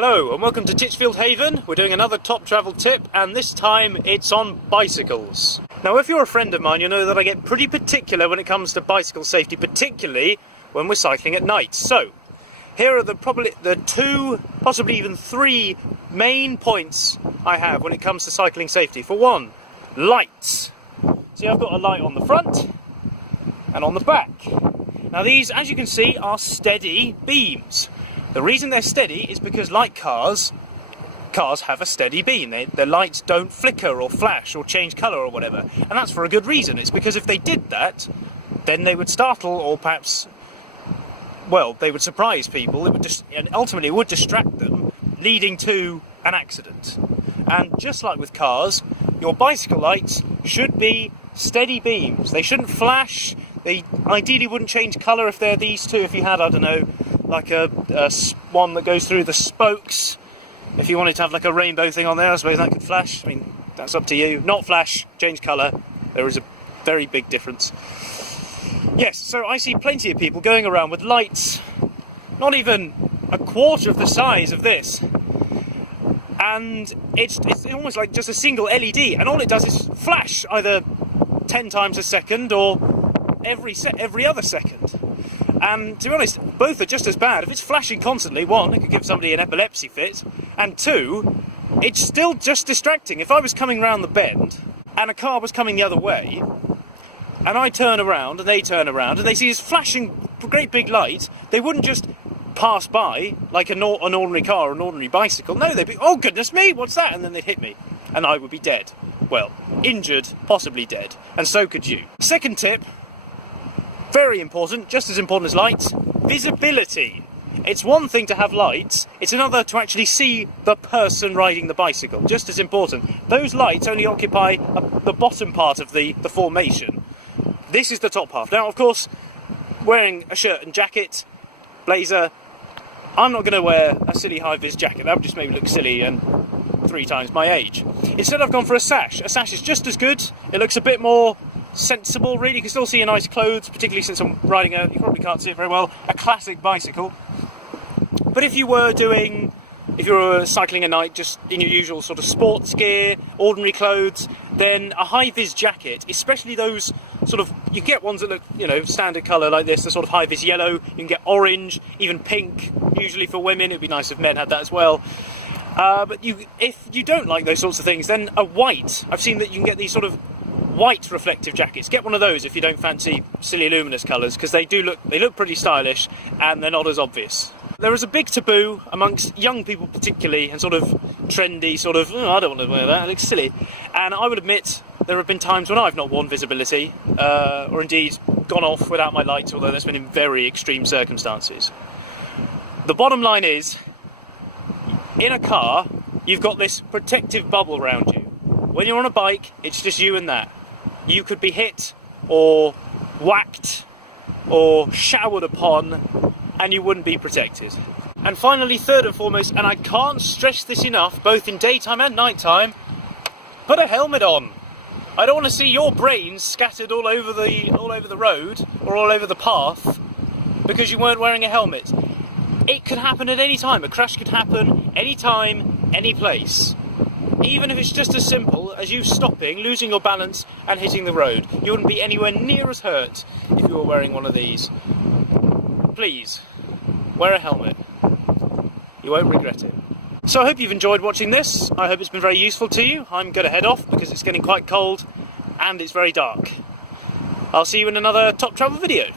Hello and welcome to Titchfield Haven. We're doing another top travel tip, and this time it's on bicycles. Now if you're a friend of mine, you'll know that I get pretty particular when it comes to bicycle safety, particularly when we're cycling at night. So here are probably the two, possibly even three main points I have when it comes to cycling safety. For one, lights. See, I've got a light on the front and on the back. Now these, as you can see, are steady beams. The reason they're steady is because, like cars have a steady beam. Their lights don't flicker or flash or change colour or whatever. And that's for a good reason. It's because if they did that, then they would startle or perhaps, well, they would surprise people. It would and ultimately it would distract them, leading to an accident. And just like with cars, your bicycle lights should be steady beams. They shouldn't flash. They ideally wouldn't change colour if they're these two. If you had, I don't know, like a one that goes through the spokes. If you wanted to have like a rainbow thing on there, I suppose that could flash. I mean, that's up to you. Not flash, change colour. There is a very big difference. Yes, so I see plenty of people going around with lights not even a quarter of the size of this. And it's almost like just a single LED, and all it does is flash either 10 times a second or every other second. And to be honest, both are just as bad. If it's flashing constantly, one, it could give somebody an epilepsy fit, and two, it's still just distracting. If I was coming round the bend and a car was coming the other way, and I turn around and they turn around and they see this flashing great big light, they wouldn't just pass by like an ordinary car or an ordinary bicycle. No, they'd be, oh goodness me, what's that? And then they'd hit me and I would be dead. Well, injured, possibly dead, and so could you. Second tip, very important, just as important as lights, visibility. It's one thing to have lights, it's another to actually see the person riding the bicycle, just as important. Those lights only occupy the bottom part of the formation. This is the top half. Now, of course, wearing a shirt and jacket, blazer, I'm not going to wear a silly high-vis jacket. That would just make me look silly and 3 times my age. Instead, I've gone for a sash. A sash is just as good. It looks a bit more sensible, really. You can still see a nice clothes, particularly since I'm riding you probably can't see it very well, a classic bicycle. But if you were cycling at night just in your usual sort of sports gear, ordinary clothes, then a high-vis jacket, especially those sort of, you get ones that look, you know, standard colour like this, the sort of high-vis yellow, you can get orange, even pink, usually for women. It would be nice if men had that as well. But if you don't like those sorts of things, then a white, I've seen that you can get these sort of white reflective jackets. Get one of those if you don't fancy silly luminous colours, because they look pretty stylish and they're not as obvious. There is a big taboo amongst young people particularly, and sort of trendy, sort of, oh, I don't want to wear that, it looks silly. And I would admit there have been times when I've not worn visibility, or indeed gone off without my lights, although that's been in very extreme circumstances. The bottom line is, in a car, you've got this protective bubble around you. When you're on a bike, it's just you and that. You could be hit or whacked or showered upon and you wouldn't be protected. And finally, third and foremost, and I can't stress this enough, both in daytime and nighttime, put a helmet on. I don't want to see your brains scattered all over the road or all over the path because you weren't wearing a helmet. It could happen at any time. A crash could happen anytime, any place. Even if it's just as simple as you stopping, losing your balance and hitting the road. You wouldn't be anywhere near as hurt if you were wearing one of these. Please, wear a helmet. You won't regret it. So I hope you've enjoyed watching this. I hope it's been very useful to you. I'm going to head off because it's getting quite cold and it's very dark. I'll see you in another Top Travel video.